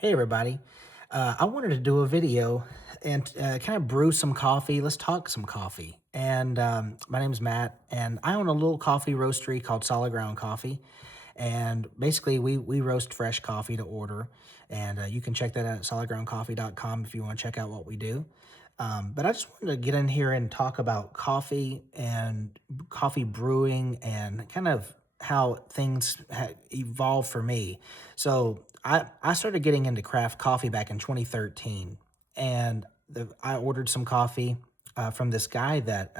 Hey everybody. I wanted to do a video and kind of brew some coffee. Let's talk some coffee. And my name's Matt, and I own a little coffee roastery called Solid Ground Coffee. And basically, we roast fresh coffee to order. And you can check that out at solidgroundcoffee.com if you want to check out what we do. But I just wanted to get in here and talk about coffee and coffee brewing and kind of how things evolve for me. So I started getting into craft coffee back in 2013, and I ordered some coffee from this guy that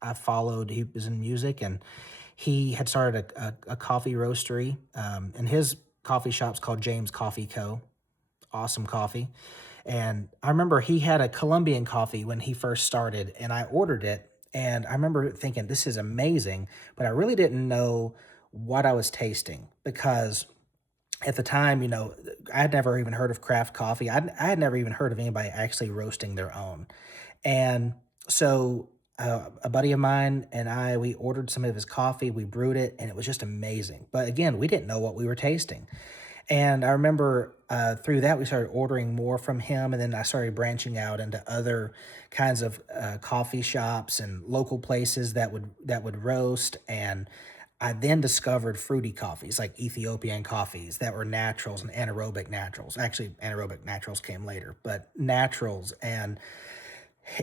I followed. He was in music, and he had started a coffee roastery, and his coffee shop's called James Coffee Co. Awesome coffee. And I remember he had a Colombian coffee when he first started, and I ordered it. And I remember thinking, this is amazing, but I really didn't know what I was tasting because at the time, I had never even heard of craft coffee. I had never even heard of anybody actually roasting their own. And so a buddy of mine and we ordered some of his coffee, we brewed it, and it was just amazing. But again, we didn't know what we were tasting. And I remember through that, we started ordering more from him. And then I started branching out into other kinds of coffee shops and local places that would roast. And I then discovered fruity coffees like Ethiopian coffees that were naturals and anaerobic naturals. Actually, anaerobic naturals came later, but naturals. And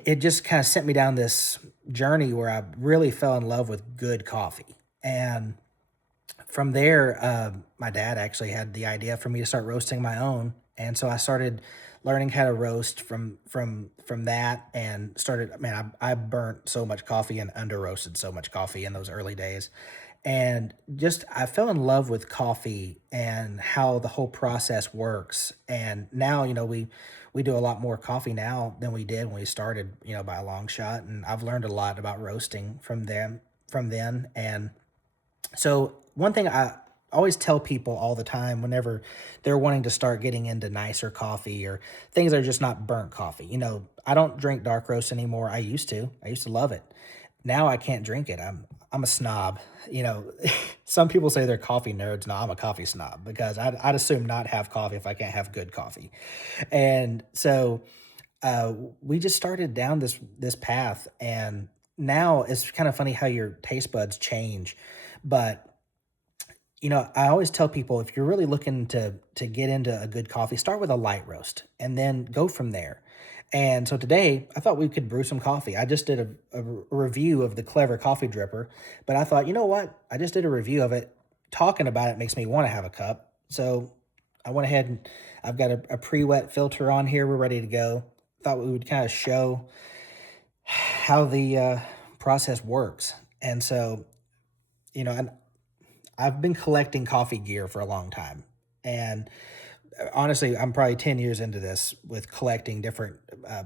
it just kind of sent me down this journey where I really fell in love with good coffee. And from there, my dad actually had the idea for me to start roasting my own, and so I started learning how to roast from that, and started. Man, I burnt so much coffee and under roasted so much coffee in those early days, and just I fell in love with coffee and how the whole process works. And now, we do a lot more coffee now than we did when we started, by a long shot. And I've learned a lot about roasting from then. And so one thing I always tell people all the time whenever they're wanting to start getting into nicer coffee or things that are just not burnt coffee. I don't drink dark roast anymore. I used to. I used to love it. Now I can't drink it. I'm a snob. You know, some people say they're coffee nerds. No, I'm a coffee snob because I'd assume not have coffee if I can't have good coffee. And so we just started down this path, and now it's kind of funny how your taste buds change. But I always tell people if you're really looking to get into a good coffee, start with a light roast and then go from there. And so today, I thought we could brew some coffee. I just did a review of the Clever Coffee Dripper, but I thought, you know what? I just did a review of it. Talking about it makes me want to have a cup. So I went ahead and I've got a pre-wet filter on here. We're ready to go. Thought we would kind of show how the process works. And so, and I've been collecting coffee gear for a long time. And honestly, I'm probably 10 years into this with collecting different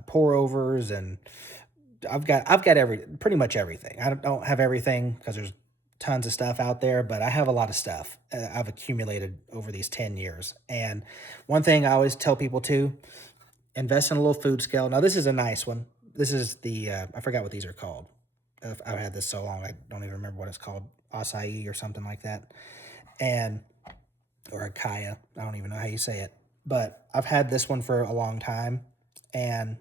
pour overs, and I've got pretty much everything. I don't have everything because there's tons of stuff out there, but I have a lot of stuff I've accumulated over these 10 years. And one thing I always tell people too, invest in a little food scale. Now this is a nice one. This is the I forgot what these are called. I've had this so long I don't even remember what it's called. Acai or something like that. And or a kaya. I don't even know how you say it. But I've had this one for a long time, and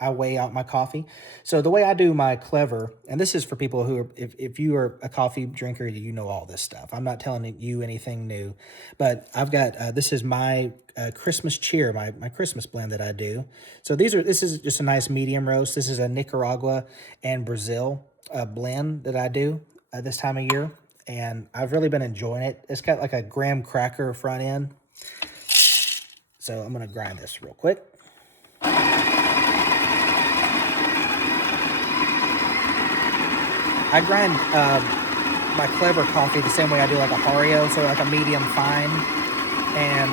I weigh out my coffee. So the way I do my Clever, and this is for people who are, if you are a coffee drinker, you know all this stuff. I'm not telling you anything new, but I've got, this is my Christmas cheer, my Christmas blend that I do. So this is just a nice medium roast. This is a Nicaragua and Brazil blend that I do this time of year. And I've really been enjoying it. It's got like a graham cracker front end. So I'm going to grind this real quick. I grind my Clever coffee the same way I do like a Hario, so like a medium fine. And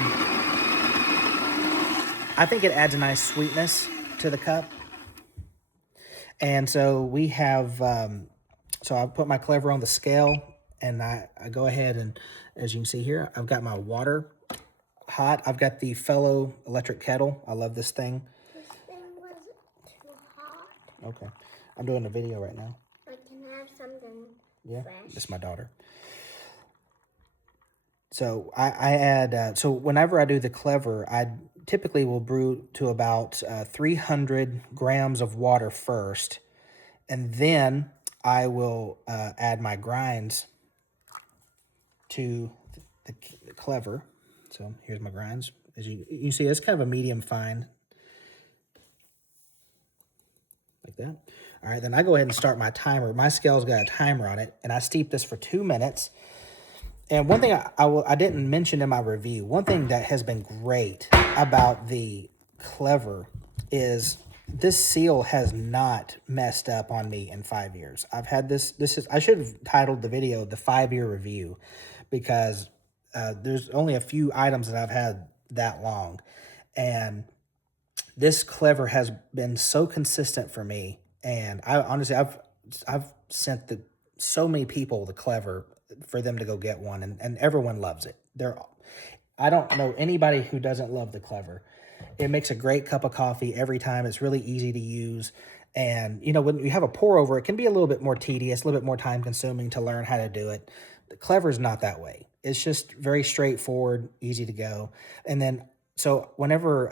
I think it adds a nice sweetness to the cup. And so we have, so I put my Clever on the scale, and I go ahead and, as you can see here, I've got my water hot. I've got the Fellow electric kettle. I love this thing. This thing was too hot. Okay. I'm doing a video right now. I can have something Yeah, fresh. this is my daughter. So I add, so whenever I do the clever, I typically will brew to about 300 grams of water first, and then I will add my grinds to the clever. So here's my grinds. As you see, it's kind of a medium fine, like that. All right, then I go ahead and start my timer. My scale's got a timer on it, and I steep this for 2 minutes. And one thing I didn't mention in my review, one thing that has been great about the clever is this seal has not messed up on me in 5 years. I've had I should have titled the video the 5-year review, because there's only a few items that I've had that long. And this clever has been so consistent for me. And I honestly, I've sent so many people the clever for them to go get one, and everyone loves it. I don't know anybody who doesn't love the clever. It makes a great cup of coffee every time. It's really easy to use. And, when you have a pour over, it can be a little bit more tedious, a little bit more time consuming to learn how to do it. The clever is not that way. It's just very straightforward, easy to go. And then, so whenever,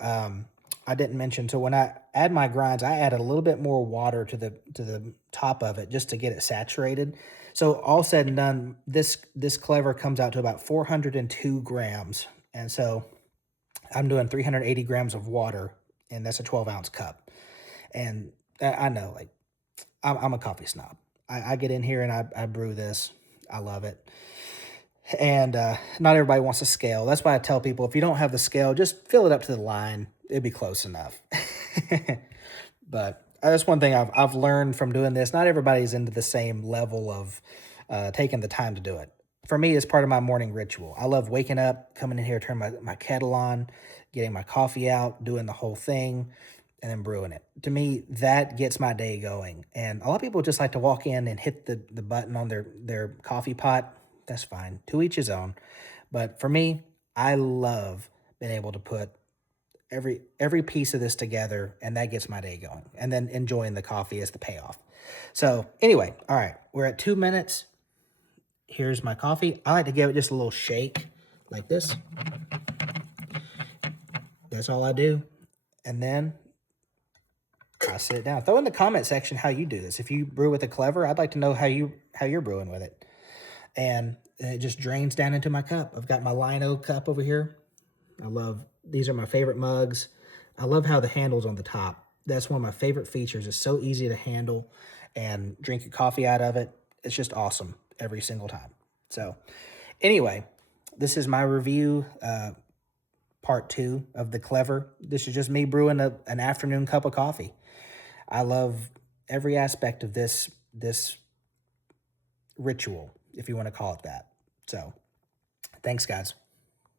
I didn't mention, so when I add my grinds, I add a little bit more water to the top of it just to get it saturated. So all said and done, this clever comes out to about 402 grams. And so I'm doing 380 grams of water, and that's a 12-ounce cup. And I know, like, I'm a coffee snob. I get in here and I brew this. I love it. And not everybody wants a scale. That's why I tell people, if you don't have the scale, just fill it up to the line. It'd be close enough. But that's one thing I've learned from doing this. Not everybody's into the same level of taking the time to do it. For me, it's part of my morning ritual. I love waking up, coming in here, turning my kettle on, getting my coffee out, doing the whole thing, and then brewing it. To me, that gets my day going. And a lot of people just like to walk in and hit the button on their coffee pot. That's fine. To each his own. But for me, I love being able to put every piece of this together, and that gets my day going. And then enjoying the coffee as the payoff. So anyway, all right, we're at 2 minutes. Here's my coffee. I like to give it just a little shake like this. That's all I do. And then I sit it down. Throw in the comment section how you do this. If you brew with a clever, I'd like to know how you're brewing with it. And it just drains down into my cup. I've got my Lino cup over here. These are my favorite mugs. I love how the handle's on the top. That's one of my favorite features. It's so easy to handle and drink your coffee out of it. It's just awesome every single time. So anyway, this is my review, part 2 of the clever. This is just me brewing an afternoon cup of coffee. I love every aspect of this ritual, if you want to call it that. So thanks, guys.